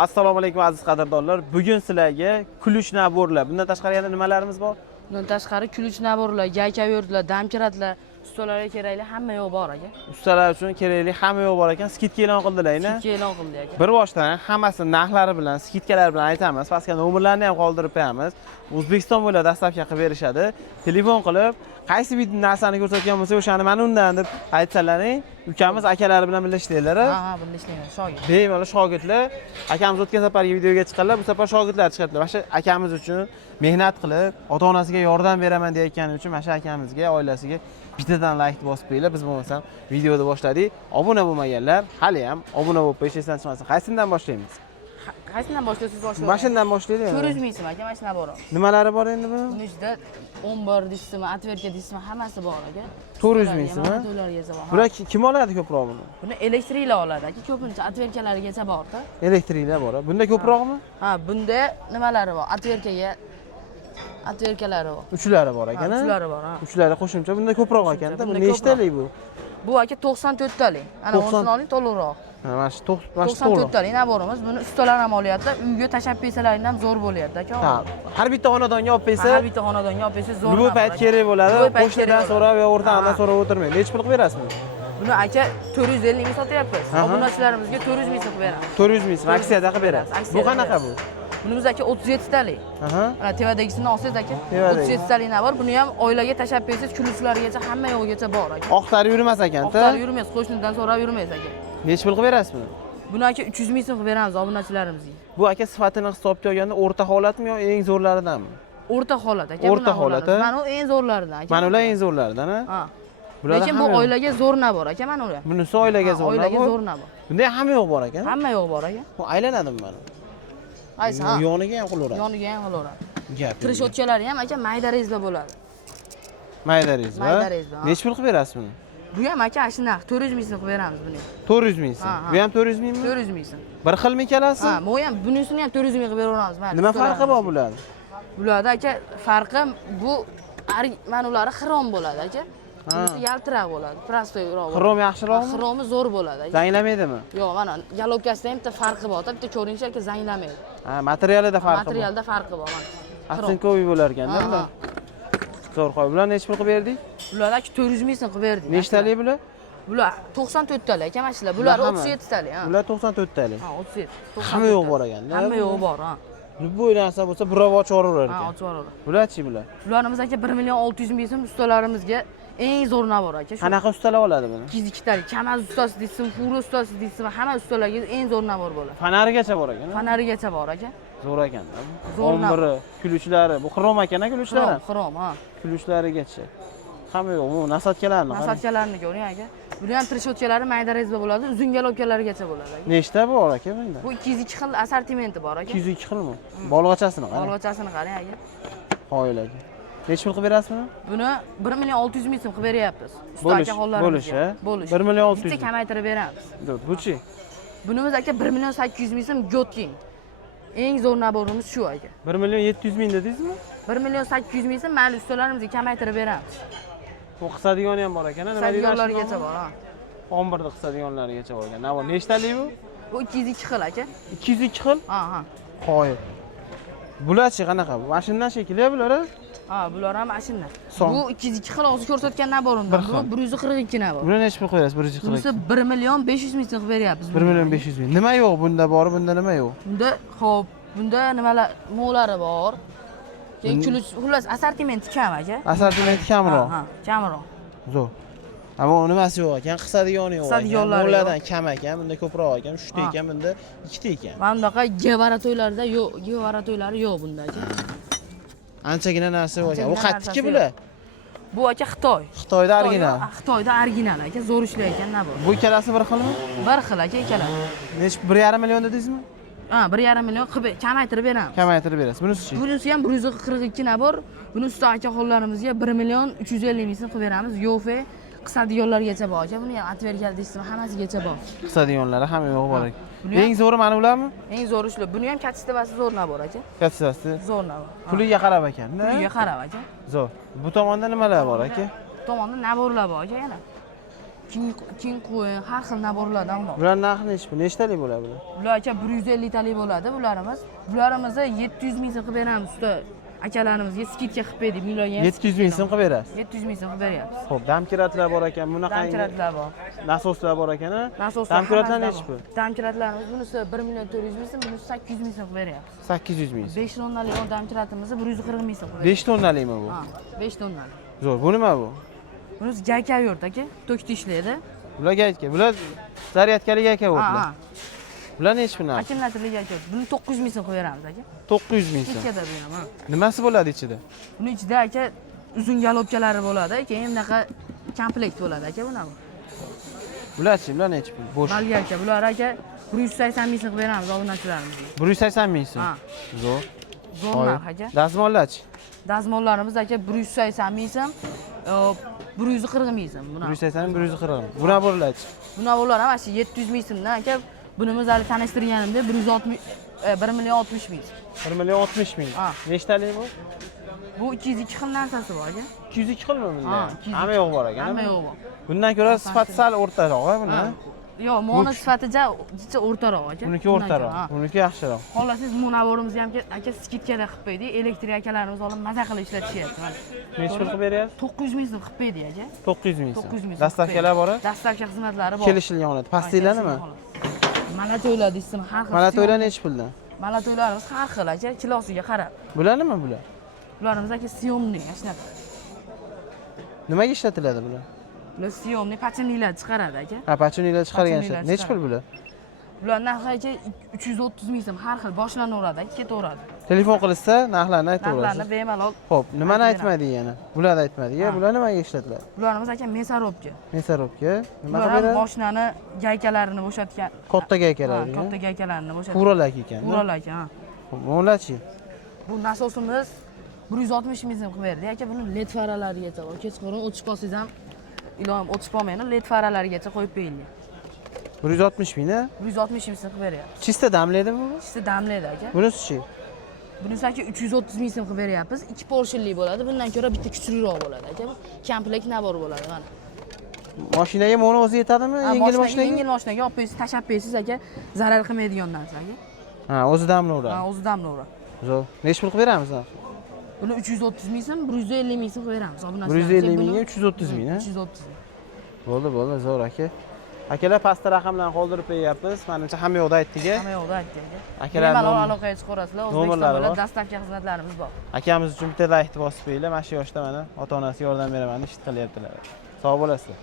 Assalomu alaykum aziz qadrdonlar. Bugun sizlarga kulush naborlar. Bundan tashqari yana nimalarimiz bor? Bundan tashqari kuluch naborlar, gaykaverdilar, damkiratlar, ustalarga kerakli hamma yo'q bor aka. Ustalar uchun kerakli hamma yo'q bor ekan. Skidka e'lon qildilar-a? Skidka e'lon qildi aka. Bir boshdan hammasi narxlari bilan, skidkalar bilan aytamiz. Pastga nomerlarni ham qoldirib qo'yamiz. O'zbekiston bo'ylab dastavka qilib berishadi. Telefon qilib, qaysi bir narsani ko'rsatgan bo'lsa, o'shani mana undan deb aytsalaring, ukamiz akalari bilan birlashdilar. Ha, birlashgan shogird. Bemalol shogirdlar. Akamiz o'tgan safargi videoga chiqqanlar, bu safar shogirdlar chiqadilar. Mana shu akamiz uchun mehnat qilib, ota-onasiga yordam beraman deyotgani uchun mana shu akamizga, oilasiga bittadan like bosib qo'yinglar. Biz bo'lmasam videoni boshladik. Obuna bo'lmaganlar hali ham obuna bo'lib qo'yish esdan chiqmasin. Qaysidan boshlaymiz? Qaysidan boshlaysiz boshlaymiz. Mashinadan boshlaylik. Ko'rishmaysizmi aka, mashina bor. Nimalari bor endi bu? Buni ichida 11 deysizmi, atverka deysizmi, hammasi bor aka. 400 mingsizmi? Bular kim oladi ko'proq buni? Buni elektriklar oladi aka, ko'pincha atverkalarigacha bor-da. Elektriklar bor. Bunda ko'proqmi? Ha, bunda nimalari bor? Atverkalari bor. Uchlari bor ekan. Uchlari bor, ha. Uchlari qo'shimcha bunda ko'proq ekan-da. Bu nechtalik bu? Bu aka 94 talik. Ana o'zini oling to'liqroq. Ha, mana shu 94 talik naborimiz. Buni ustalar ham olyapti. Uyga tashab bersalaring ham zo'r bo'lyapti aka. Ha, har bitta xonadonga olib bersa, har bitta xonadonga olib bersa zo'r. Bu payt kerak bo'ladi. Qo'shnidan so'rab yo o'rtog'idan so'rab o'tirmaydi. Necha pul qilib berasizmi? Buni aka 450 ming sotyapmiz. Obunachilarimizga 400 ming sotib beramiz. 400 ming aksiyada qilib berasiz. Bu qanaqa bu? Bunimiz aka 37 talik. Ana tevadagisini olsangiz aka 37 talik bor. Buni ham oilaga tashab bersangiz, kulishlargacha hamma yo'g'igacha bor aka. Oqtari yurmas ekan-da. Oqtari yurmas, qo'shnidan so'rab yurmaysiz aka. Necha pul qilib berasiz buni? Buni aka 300 ming so'm qilib beramiz obunachilarimizga. Bu aka sifatini hisobga olganda o'rta holatmi yo eng zo'rlaridanmi? O'rta holat aka. O'rta holat. Mana u eng zo'rlaridan aka. Mana ular eng zo'rlaridan, ha? Lekin bu oilaga zo'r nabor aka, mana ular. Bunisi oilaga zo'r nabor. Oilaga zo'r nabor. Bunda hamma yo'q bor ekan. Hamma yo'q bor aka. Bu aylanadimi mana? Aysa, ha. Yoniga ham qilaveradi. Yoniga ham qilaveradi. Gap. Trishotchalari ham aka mayda rezlar bo'ladi. Mayda rezlar. Mayda rezlar. Necha pul qilib berasiz buni? Bu ham aka shu narx 400 ming so'm qilib beramiz buni. 400 ming so'm. Bu ham 400 mingmi? 400 ming so'm. Bir xilmi ikkalasi? Ha, bu ham bunisini ham 400 ming qilib beraveramiz. Nima farqi bor bularning? Bularda aka farqi bu mana ular xrom bo'ladi aka. Bunisi yaltiroq bo'ladi, prostoyroq. Xrom yaxshiroqmi? Xromi zo'r bo'ladi aka. Zanglamaydimi? Yo'q, mana galobkasida ham bitta farqi bor, bitta ko'rinishi aka zanglamaydi. Ha, materialida farqi bor. Materialda farqi bor mana. Atsinkoviy bo'lar ekanda bular. Zo'r qo'y. Bular necha pul qilib berdik? Bular aka 400 ming so'm qilib berdik. Nechtalik bular? Bular 94 talik aka mana shular. Bular 37 talik, ha. Bular 94 talik. Ha, 37. Hamma yo'q bor ekanda. Hamma yo'q bor, ha. Bu narsa bo'lsa birov ochib yuborar ekan. Ha, ochib yuborar. Bularchi bular? Bularimiz aka 1 million 600 ming so'm ustalarimizga eng zo'r nabor aka. Qanaqa ustalar oladi buni? 202 talik, kamaz ustasi deysizmi, furu ustasi deysizmi, hamma ustalarga eng zo'r nabor bo'ladi. Fanarigacha bor ekan. Fanarigacha bor aka. Zo'r ekan. Zo'r nabor. Kulushlari, bu xrom ekan, kulushlari. Xrom, ha. Kulushlarigacha. Hamma yo'q, bu nasatkalarni. Nasatkalarni ko'ring aka. Buni ham trishotchalari mayda rezba bo'ladi, uzun galobkalarigacha bo'ladi aka. Nechta bor aka bunda? Bu 202 xil assortimenti bor aka. 202 xilmi? Bolg'achasini qarang. Bolg'achasini qarang aka. Qoyil aka. Necha pul qilib berasizmi? Buni 1 million 600 ming so'm qilib beryapmiz. Usta aka hollarimizga. Bo'lish. 1 million 600. Bitta kamaytirib beramiz. Buchi? Bunimiz aka 1 million 800 ming so'm Gotking. Eng zo'r naborimiz shu aka. 1 million 700 ming dedingizmi? 1 million 800 ming so'm mayli ustalarimizga kamaytirib beramiz. Bu qisadigan ham bor ekan, nima deydi? Qisadiganlargacha bor, ha. 11 da qisadiganlargacha bor ekan. Nima nechtalik bu? Bu 202 xil aka. 202 xil? Ha, ha. Qo'y. Bularchi qanaqa? Bu mashindan shekilli bular? Ha, bular ham mashina. Bu 202 xil hozir ko'rsatgan naborimdan. Bu 142 nabor. Buni necha pul qo'yasiz? 142. Bunisi 1 million 500 ming so'm qilib beryapmiz. 1 million 500 ming. Nima yo'q bunda bor, bunda nima yo'q? Bunda nimalar, mo'lari bor. Keyin kuluch, xullas assortimenti kam aka. Assortimenti kamroq. Ha, kamroq. Zo'r. Ammo nimasi yo'q ekan, qisadigani yo'q ekan. Qisadiganlari Mo'llardan kam ekan, bunda ko'proq ekan, 3 ta ekan, bunda 2 ta ekan. Mana bunaqa Gevara to'ylarida yo'q, Gevara to'ylari yo'q bunda aka. Anchagina narsa yo'q ekan. Bu qaytdiki bular? Bu aka Xitoy. Xitoyda original. Xitoyda original aka, zo'r ishlayotgan nabor. Bu ikkalasi bir xilmi? Bir xil aka ikkalasi. Nech 1,5 million dedingizmi? Ha, 1,5 million qilib kamaytirib beramiz. Kamaytirib berasiz. Bunisi-chi? Bunisi ham 142 nabor. Buni usta aka xollarimizga 1 million 350 ming so'm qilib beramiz. Yo'fe qisadiganlargacha bor aka. Buni ham atvergal deysizmi, hammasigacha bor. Qisadiganlari hamma yo'q bor ekan. Eng zo'ri mana ularmi? Eng zo'ri shular. Buni ham kattasi zo'r nabor aka. Kattasi. Zo'r nabor. Puliga qarab ekan-da. Puliga qarab aka. Zo'r. Bu tomonda nimalar bor aka? Bu tomonda naborlar bor aka yana. king qo'yin, har xil naborlardan bor. Bular narxi nechi pul? Nechtalik bo'ladi bular? Bular aka 150 talik bo'ladi bularimiz. Bularimizni 700 ming so'm qilib beramiz usta. Akalarimizga skidka qilib berdik, million. 700 ming so'm qilib berasiz. 700 ming so'm qilib beryapmiz. Xo'p, damkiratlar bor ekan, bunaqa Damkiratlar bor. nasoslar bor ekan. Nasoslar Damkiratlar nechi pul? Damkiratlarimiz bunisi 1 million 400 ming so'm, bunisi 800 ming so'm qilib beryapmiz. 800 ming. 5 tonnalik damkiratimizni 140 ming so'm qilib 5 tonnalikmi bu? Ha, 5 tonnalik. Zo'r. Bu nima bu? Bunisi gayka yurt aka, tokda ishlaydi. Bular gayka. Bular zaryadkali gayka Ha, bo'ldi. ha. Bular nechi pul narxi? Akkumulyatorli gayka yurt. Buni 900 ming so'm qilib beramiz aka. 900 ming so'm. Ikkada bu ham. Nimasi bo'ladi ichida? Buni ichida aka uzun galobkalari bo'ladi, keyin bunaqa komplekt bo'ladi aka bunaqa. Bularchi, bular nechi pul? Bo'sh. Balga aka, bular aka 180 ming so'm qilib beramiz obunachilarimizga. 180 ming so'm. Ha. Zo'r. Zo'r narx aka. Dazmollarchi? Dazmollarimiz aka 180 ming so'm, 140 ming so'm buni. 180 140. Buna bo'larchi? Buni bo'lar ham shu 700 ming so'mdan aka, bunimiz hali tanishtirganimda 1 million 60 ming. 1 million 60 ming. Ha. Nechtalik bu? Bu 202 xil narsasi bor aka. 202 xilmi bunda? Ha, 202. Hamma yo'q bor ekan. Hamma yo'q bor. Bundan ko'ra sifati sal o'rtaroq, buni. Yo'q, mono sifatida o'rtaroq aka. Buniki o'rtaroq, buniki yaxshiroq. Xohlasangiz monoborimizni ham aka skidkada qilib berdik. Elektrik akalarimiz olib maza qilib ishlatishyapti mana. Nechi pul qilib beryapsiz? 900 ming so'm qilib berdik aka. 900 ming so'm. 900 ming so'm. Dastavkalar bor? Dastavka xizmatlari bor. Kelishilgan holat. Pastillarnimi? Malatoylar deysizmi? Har xil. Malatoylar nechi puldan? Malatoylarimiz har xil aka, kilosiga qarab. Bular nima bular? Bularimiz aka syomniy, shunaqa. Nimaga ishlatiladi bular? Bular syomniy pacheniylar chiqaradi aka. Ha, pachunilar chiqargan ishlar. Nechi pul bular? Bular narxi aka 330 ming so'm, har xil boshlanaveradi aka, ketaveradi. Telefon qilishsa, narxlarni aytaverasiz. Narxlarni bemalol. Xo'p, nimani aytmadik yana? Bularni aytmadik. Bular nimaga ishlatiladi? Bularimiz aka mesorobka. Mesorobka. Nima Bular ham qiladi? moshinani gaykalarini bo'shatgan. Katta gaykalar. Katta gaykalarini bo'shatgan. Quralak ekan. Quralak aka, ha. Xo'p, bularchi? Bu nasosimiz 160 ming so'm qilib berdi aka, buni led faralarigacha bor. Kechqurun o'tib qolsangiz ham ilojim o'tib qolmaydi, led faralarigacha qo'yib berilgan. 160 ming, a? 160 ming so'm qilib beryapmiz. Chista damlaydimi bu? Chista damlaydi aka. Bunisi-chi? Bunisi aka 330 ming so'm qilib beryapmiz. 2 porshinli bo'ladi. Bundan ko'ra bitta kuchliroq bo'ladi aka. Bu komplekt nabor bo'ladi mana. Mashinaga mo'ni o'zi yetadimi? Yengil mashinaga? Yengil mashinaga olib qo'ysiz, tashab qo'ysiz aka, zarar qilmaydigan narsa aka. Ha, o'zi damlaveradi. Ha, o'zi damlaveradi. Zo'r. Nechi pul qilib beramiz? Buni 330 ming so'm, 150 ming so'm qilib beramiz. 150 mingga 330 ming, a? 330 ming. Bo'ldi, zo'r aka. Akalar pastda raqamlarni qoldirib qo'yapmiz. Menimcha hamma yoqda aytdik. Hamma yoqda aytdik. Akalar aloqaga chiqarasizlar. O'zbekiston bilan dastavka xizmatlarimiz bor. Akamiz uchun bitta like bosib qo'yinglar. Mana shu yoshda mana ota-onasiga yordam beraman deb ishit qilyaptilar. Sog' bo'lasizlar.